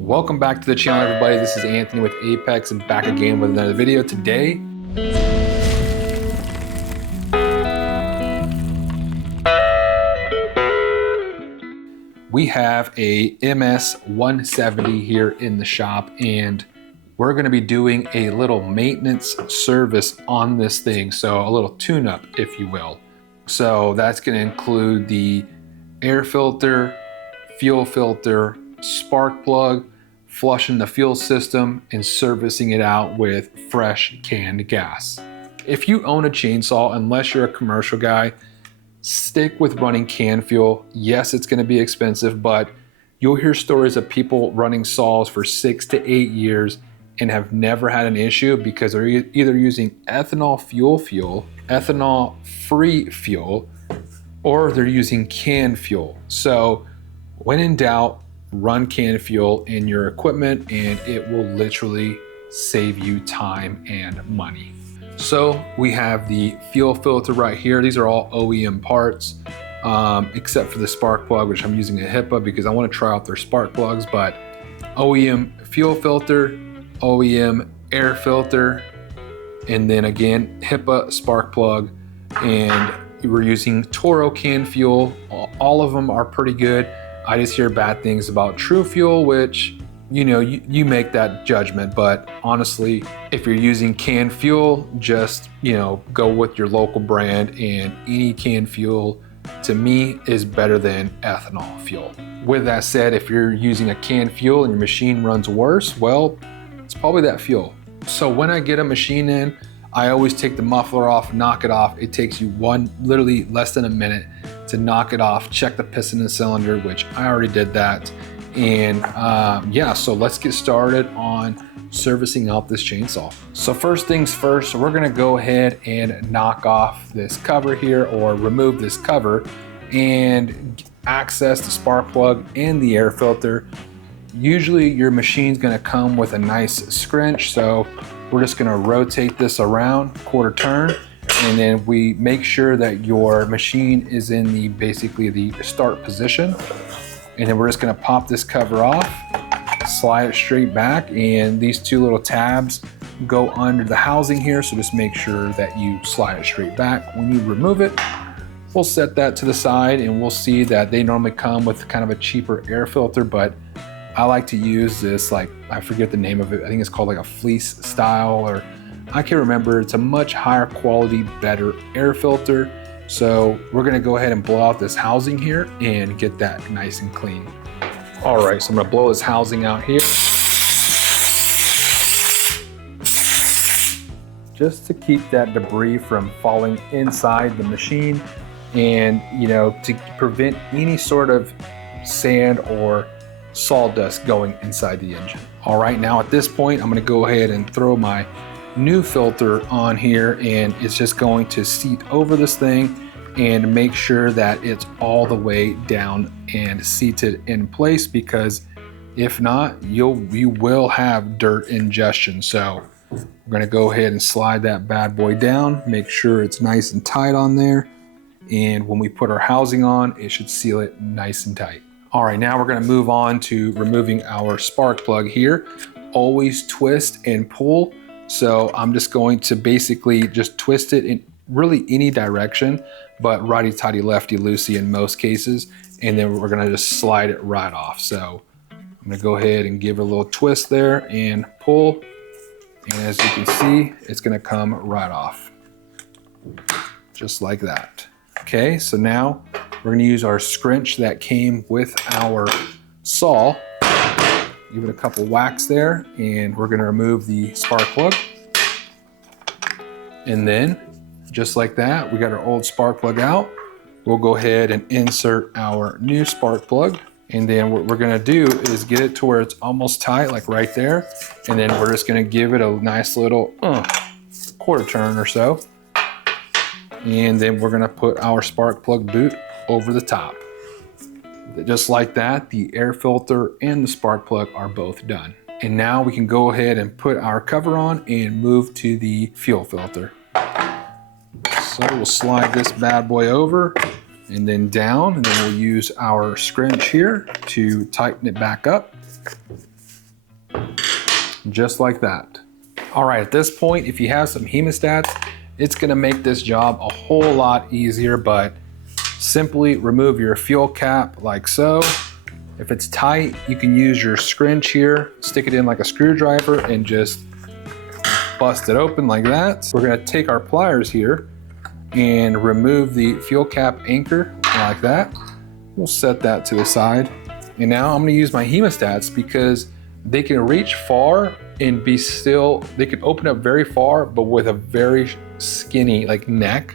Welcome back to the channel, everybody. This is Anthony with Apex and back again with another video. Today, we have a MS170 here in the shop, and we're going to be doing a little maintenance service on this thing. So a little tune-up, if you will. So that's going to include the air filter, fuel filter, spark plug, flushing the fuel system, and servicing it out with fresh canned gas. If you own a chainsaw, unless you're a commercial guy, stick with running canned fuel. Yes, it's going to be expensive, but you'll hear stories of people running saws for 6 to 8 years and have never had an issue because they're either using ethanol-free fuel, or they're using canned fuel. So when in doubt, run canned fuel in your equipment and it will literally save you time and money. So we have the fuel filter right here. These are all OEM parts, except for the spark plug, which I'm using a HIPAA because I want to try out their spark plugs. But OEM fuel filter, OEM air filter, and then again HIPAA spark plug, and we're using Toro canned fuel. All of them are pretty good. I just hear bad things about True Fuel, which, you know, you make that judgment. But honestly, if you're using canned fuel, just, you know, go with your local brand, and any canned fuel to me is better than ethanol fuel. With that said, if you're using a canned fuel and your machine runs worse, well, it's probably that fuel. So when I get a machine in, I always take the muffler off, knock it off. It takes you literally less than a minute to knock it off, check the piston and cylinder, which I already did that. And yeah, so let's get started on servicing out this chainsaw. So first things first, we're gonna go ahead and knock off this cover here, or remove this cover, and access the spark plug and the air filter. Usually your machine's gonna come with a nice scrunch, so we're just gonna rotate this around quarter turn, and then we make sure that your machine is in basically the start position. And then we're just gonna pop this cover off, slide it straight back, and these two little tabs go under the housing here, so just make sure that you slide it straight back. When you remove it, we'll set that to the side, and we'll see that they normally come with kind of a cheaper air filter, but I like to use this, like, I forget the name of it. I think it's called like a fleece style, or I can't remember. It's a much higher quality, better air filter. So we're gonna go ahead and blow out this housing here and get that nice and clean. All right, so I'm gonna blow this housing out here, just to keep that debris from falling inside the machine, and, you know, to prevent any sort of sand or sawdust going inside the engine. All right, now at this point, I'm gonna go ahead and throw my new filter on here, and it's just going to seat over this thing and make sure that it's all the way down and seated in place, because if not, you will have dirt ingestion. So we're gonna go ahead and slide that bad boy down, make sure it's nice and tight on there, and when we put our housing on, it should seal it nice and tight. All right, now we're gonna move on to removing our spark plug here. Always twist and pull. So I'm just going to basically just twist it in really any direction, but righty-tighty, lefty-loosey in most cases. And then we're gonna just slide it right off. So I'm gonna go ahead and give it a little twist there and pull. And as you can see, it's gonna come right off, just like that. Okay, so now we're gonna use our scrunch that came with our saw. Give it a couple whacks there, and we're gonna remove the spark plug. And then, just like that, we got our old spark plug out. We'll go ahead and insert our new spark plug. And then what we're gonna do is get it to where it's almost tight, like right there. And then we're just gonna give it a nice little quarter turn or so. And then we're gonna put our spark plug boot over the top. Just like that, the air filter and the spark plug are both done. And now we can go ahead and put our cover on and move to the fuel filter. So we'll slide this bad boy over and then down, and then we'll use our scrunch here to tighten it back up. just like that. All right, at this point, if you have some hemostats, it's gonna make this job a whole lot easier, but simply remove your fuel cap like so. If it's tight, you can use your scrunch here, stick it in like a screwdriver and just bust it open like that. We're gonna take our pliers here and remove the fuel cap anchor like that. We'll set that to the side. And now I'm gonna use my hemostats because they can reach far and be still, they can open up very far, but with a very skinny like neck,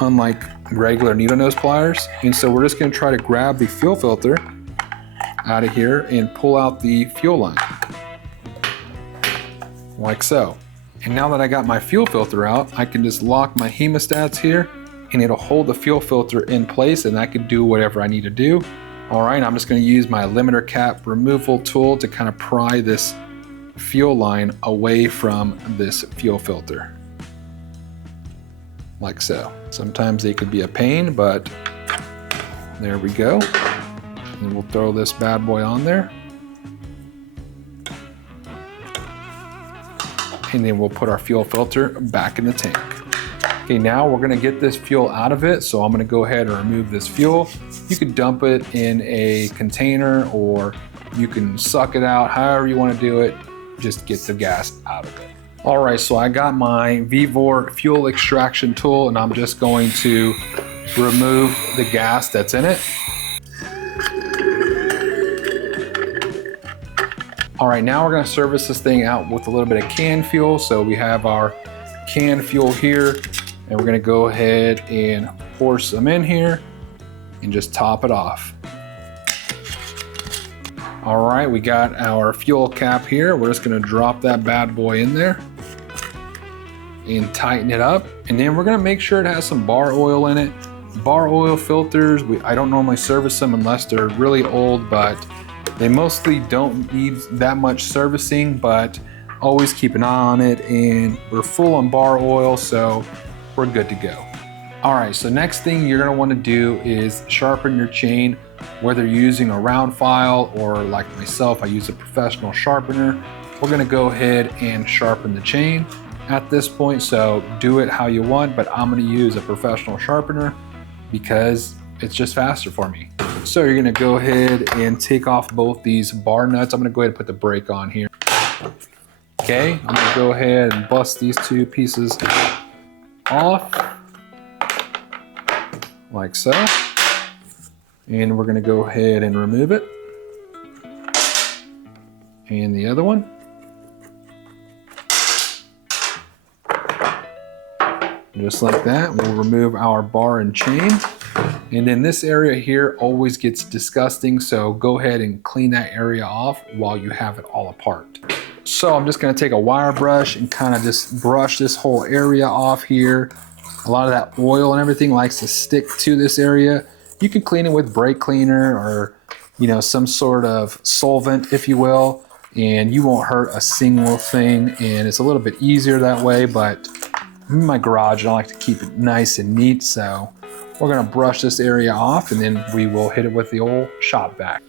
unlike regular needle nose pliers. And so we're just gonna try to grab the fuel filter out of here and pull out the fuel line, like so. And now that I got my fuel filter out, I can just lock my hemostats here and it'll hold the fuel filter in place and I can do whatever I need to do. All right, I'm just gonna use my limiter cap removal tool to kind of pry this fuel line away from this fuel filter, like so. Sometimes they can be a pain, but there we go. And we'll throw this bad boy on there. And then we'll put our fuel filter back in the tank. Okay, now we're gonna get this fuel out of it. So I'm gonna go ahead and remove this fuel. You could dump it in a container or you can suck it out, however you wanna do it. Just get the gas out of it. All right, so I got my VVOR fuel extraction tool and I'm just going to remove the gas that's in it. All right, now we're gonna service this thing out with a little bit of canned fuel. So we have our canned fuel here and we're gonna go ahead and pour some in here and just top it off. All right, we got our fuel cap here. We're just gonna drop that bad boy in there and tighten it up. And then we're gonna make sure it has some bar oil in it. Bar oil filters, I don't normally service them unless they're really old, but they mostly don't need that much servicing, but always keep an eye on it. And we're full on bar oil, so we're good to go. All right, so next thing you're gonna wanna do is sharpen your chain, whether you're using a round file or like myself, I use a professional sharpener. We're gonna go ahead and sharpen the chain at this point. So do it how you want, but I'm gonna use a professional sharpener because it's just faster for me. So you're gonna go ahead and take off both these bar nuts. I'm gonna go ahead and put the brake on here. Okay, I'm gonna go ahead and bust these two pieces off, like so. And we're gonna go ahead and remove it. And the other one. Just like that, we'll remove our bar and chain. And then this area here always gets disgusting, so go ahead and clean that area off while you have it all apart. So I'm just gonna take a wire brush and kind of just brush this whole area off here. A lot of that oil and everything likes to stick to this area. You can clean it with brake cleaner or some sort of solvent, if you will, and you won't hurt a single thing. And it's a little bit easier that way, but in my garage, I like to keep it nice and neat. So we're gonna brush this area off and then we will hit it with the old shop vac.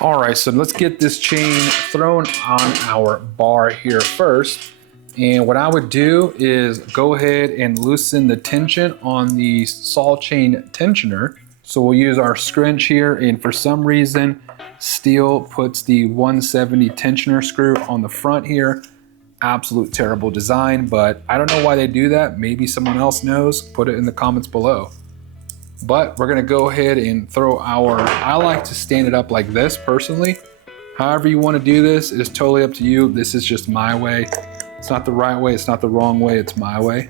All right, so let's get this chain thrown on our bar here first. And what I would do is go ahead and loosen the tension on the saw chain tensioner. So we'll use our scrunch here, and for some reason, Stihl puts the 170 tensioner screw on the front here. Absolute terrible design, but I don't know why they do that. Maybe someone else knows. Put it in the comments below. But we're gonna go ahead and throw I like to stand it up like this personally. However you wanna do this is totally up to you. This is just my way. It's not the right way, it's not the wrong way, it's my way.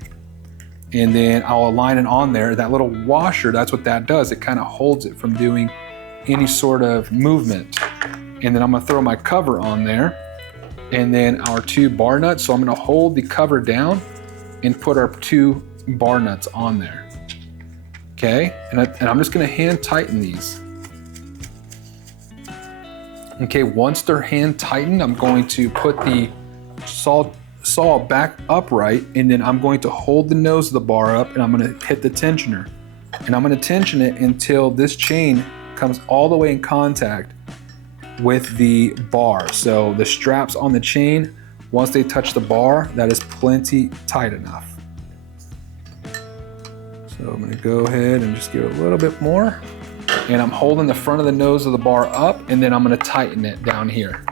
And then I'll align it on there. That little washer, that's what that does. It kind of holds it from doing any sort of movement. And then I'm gonna throw my cover on there and then our two bar nuts. So I'm gonna hold the cover down and put our two bar nuts on there. Okay, and I'm just gonna hand tighten these. Okay, once they're hand tightened, I'm going to put the saw back upright, and then I'm going to hold the nose of the bar up, and I'm going to hit the tensioner. And I'm going to tension it until this chain comes all the way in contact with the bar. So the straps on the chain, once they touch the bar, that is plenty tight enough. So I'm going to go ahead and just give it a little bit more. And I'm holding the front of the nose of the bar up, and then I'm going to tighten it down here.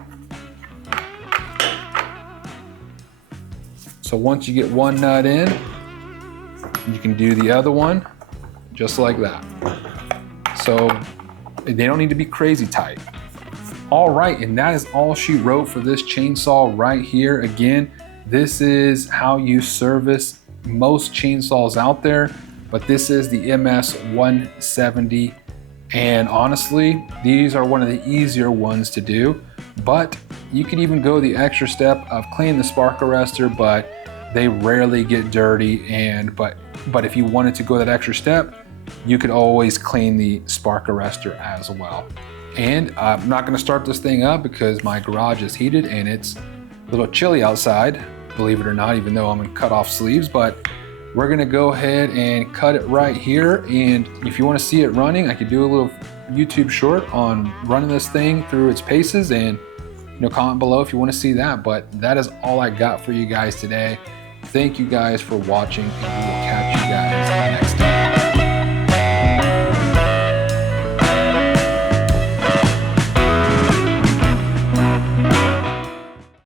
So once you get one nut in, you can do the other one just like that. So they don't need to be crazy tight. All right, and that is all she wrote for this chainsaw right here. Again, this is how you service most chainsaws out there, but this is the MS170. And honestly, these are one of the easier ones to do, but you could even go the extra step of cleaning the spark arrestor, but they rarely get dirty. But if you wanted to go that extra step, you could always clean the spark arrestor as well. And I'm not gonna start this thing up because my garage is heated and it's a little chilly outside, believe it or not, even though I'm gonna cut off sleeves, but we're gonna go ahead and cut it right here. And if you wanna see it running, I could do a little YouTube short on running this thing through its paces, and comment below if you wanna see that. But that is all I got for you guys today. Thank you guys for watching, and we will catch you guys next time.